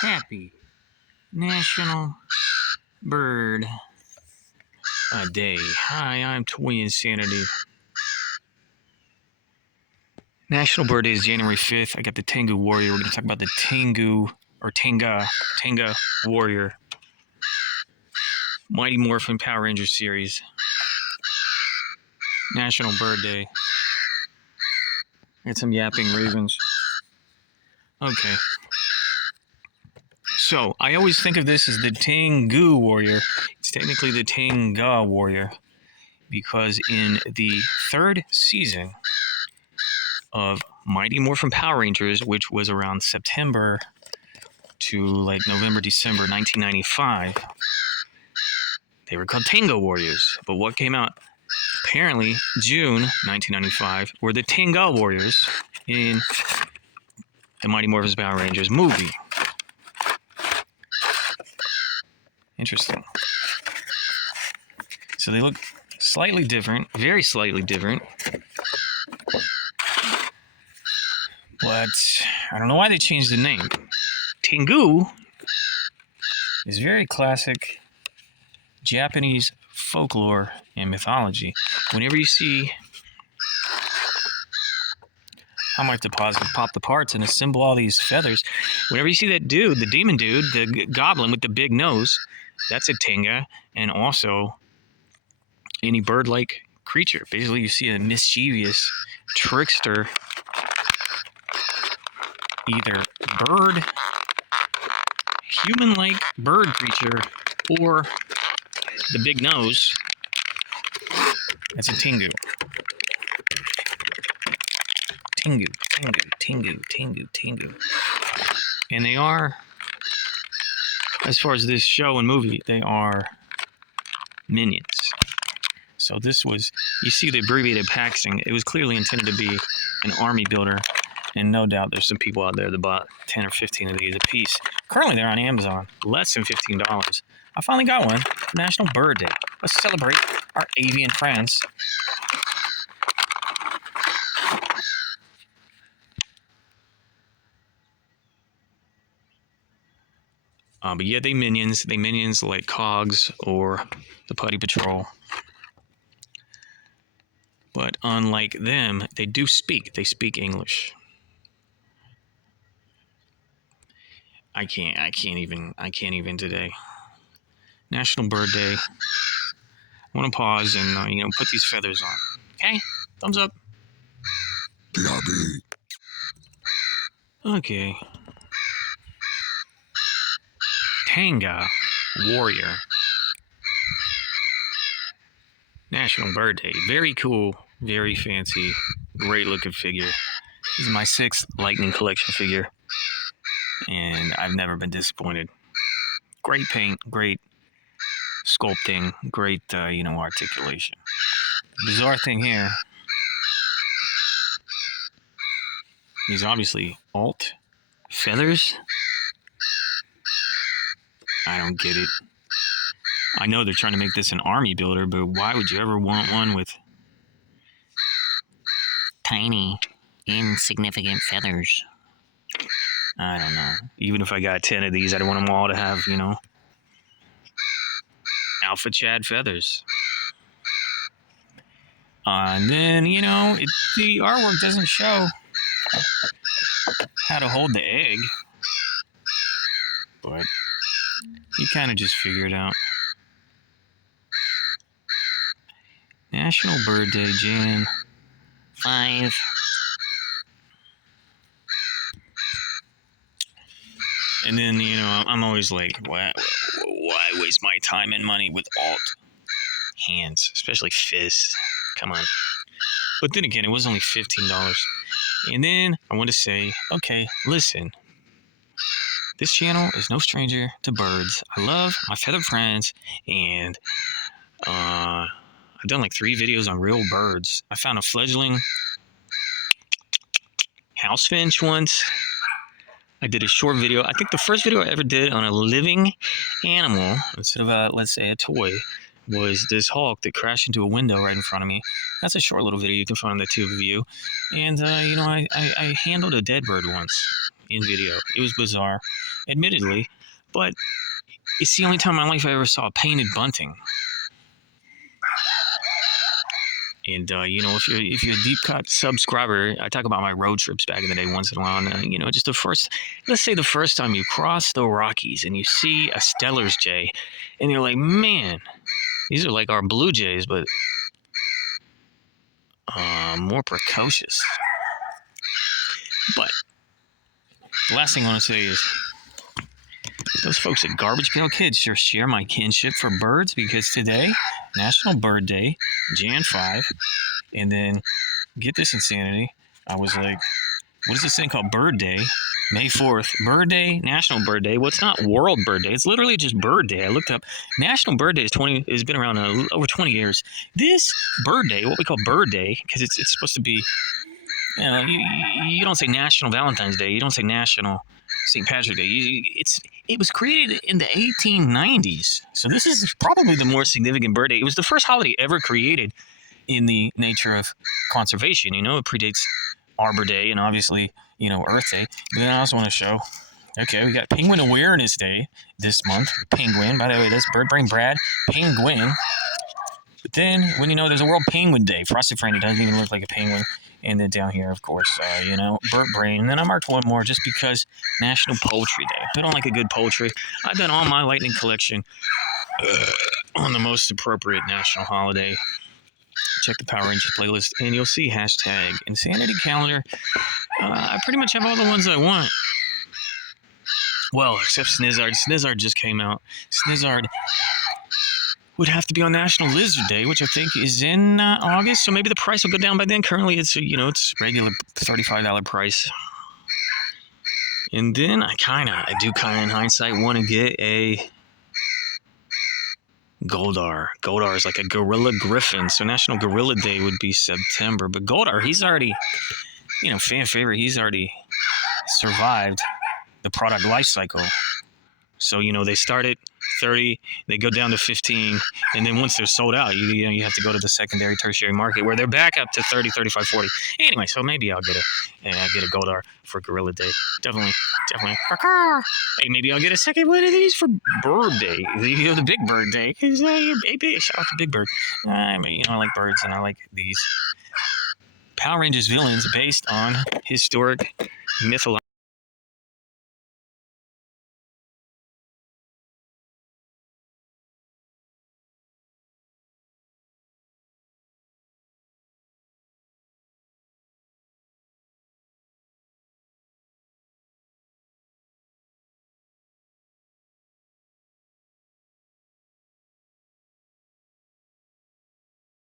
Happy National Bird Day. Hi, I'm Toy Insanity. National Bird Day is January 5th. I got the Tengu Warrior. We're going to talk about the Tengu, or Tenga Warrior. Mighty Morphin Power Rangers series. National Bird Day. Got some yapping ravens. Okay. So, I always think of this as the Tengu Warrior. It's technically the Tenga Warrior, because in the third season of Mighty Morphin Power Rangers, which was around September to like November, December 1995, they were called Tenga Warriors. But what came out apparently June 1995 were the Tenga Warriors in the Mighty Morphin Power Rangers movie. Interesting. So they look slightly different, very slightly different. But I don't know why they changed the name. Tengu is very classic Japanese folklore and mythology. Whenever you see, I might have to pause and pop the parts and assemble all these feathers. Whenever you see that dude, the demon dude, the goblin with the big nose, that's a Tenga, and also any bird-like creature. Basically, you see a mischievous trickster, either bird, human-like bird creature, or the big nose. That's a Tengu. Tengu, Tengu, Tengu, Tengu, Tengu. And they are, as far as this show and movie, they are minions. So this was, you see the abbreviated packaging, it was clearly intended to be an army builder. And no doubt there's some people out there that bought 10 or 15 of these a piece. Currently they're on Amazon, less than $15. I finally got one for National Bird Day. Let's celebrate our avian friends. But yeah, they minions like Cogs or the Putty Patrol. But unlike them, they do speak. They speak English. I can't even today. National Bird Day. I want to pause and put these feathers on. Okay, thumbs up. Okay. Tenga Warrior. National Bird Day. Very cool, very fancy, great looking figure. This is my 6th Lightning Collection figure, and I've never been disappointed. Great paint, great sculpting, great articulation. The bizarre thing here, these obviously alt feathers. I don't get it. I know they're trying to make this an army builder, but why would you ever want one with tiny, insignificant feathers? I don't know. Even if I got 10 of these, I'd want them all to have, Alpha Chad feathers. And then, the artwork doesn't show how to hold the egg, but you kind of just figure it out. National Bird Day, Jan 5. And then, I'm always like, why waste my time and money with alt hands, especially fists? Come on. But then again, it was only $15. And then I want to say, okay, listen. This channel is no stranger to birds. I love my feathered friends, and I've done like 3 videos on real birds. I found a fledgling house finch once. I did a short video. I think the first video I ever did on a living animal, instead of let's say a toy, was this hawk that crashed into a window right in front of me. That's a short little video you can find on the tube view. And I handled a dead bird once. in video. It was bizarre, admittedly, but it's the only time in my life I ever saw painted bunting. And if you're a deep cut subscriber, I talk about my road trips back in the day once in a while. And just let's say the first time you cross the Rockies and you see a Stellar's jay, and you're like, man, these are like our blue jays, but more precocious. But the last thing I want to say is, those folks at Garbage Pail Kids sure share my kinship for birds, because today, National Bird Day, Jan 5, and then, get this insanity, I was like, what is this thing called Bird Day? May 4th, Bird Day, National Bird Day. Well, it's not World Bird Day. It's literally just Bird Day. I looked up. National Bird Day has been around over 20 years. This Bird Day, what we call Bird Day, because it's supposed to be, you don't say National Valentine's Day. You don't say National St. Patrick's Day. It was created in the 1890s. So this is probably the more significant bird day. It was the first holiday ever created in the nature of conservation. It predates Arbor Day and obviously, Earth Day. But then I also want to show, okay, we got Penguin Awareness Day this month. Penguin, by the way, that's Bird Brain Brad, Penguin. But then, when there's a World Penguin Day, Frosted Franny doesn't even look like a penguin. And then down here, of course, Bird Brain. And then I marked one more just because National Poultry Day. I don't like a good poultry. I've done all my lightning collection on the most appropriate national holiday. Check the Power Rangers playlist, and you'll see hashtag Insanity Calendar. I pretty much have all the ones I want. Well, except Snizzard. Snizzard just came out. Snizzard would have to be on National Lizard Day, which I think is in August, so maybe the price will go down by then. Currently, it's regular $35 price. And then I do in hindsight want to get a Goldar. Goldar is like a gorilla griffin, so National Gorilla Day would be September. But Goldar, he's already, fan favorite. He's already survived the product life cycle. So, they start at 30, they go down to 15, and then once they're sold out, you have to go to the secondary, tertiary market where they're back up to 30, 35, 40. Anyway, so maybe I'll get a Goldar for Gorilla Day. Definitely. Hey, maybe I'll get a second one of these for Bird Day, the Big Bird Day, because shout out to Big Bird. I like birds, and I like these Power Rangers villains based on historic mythology.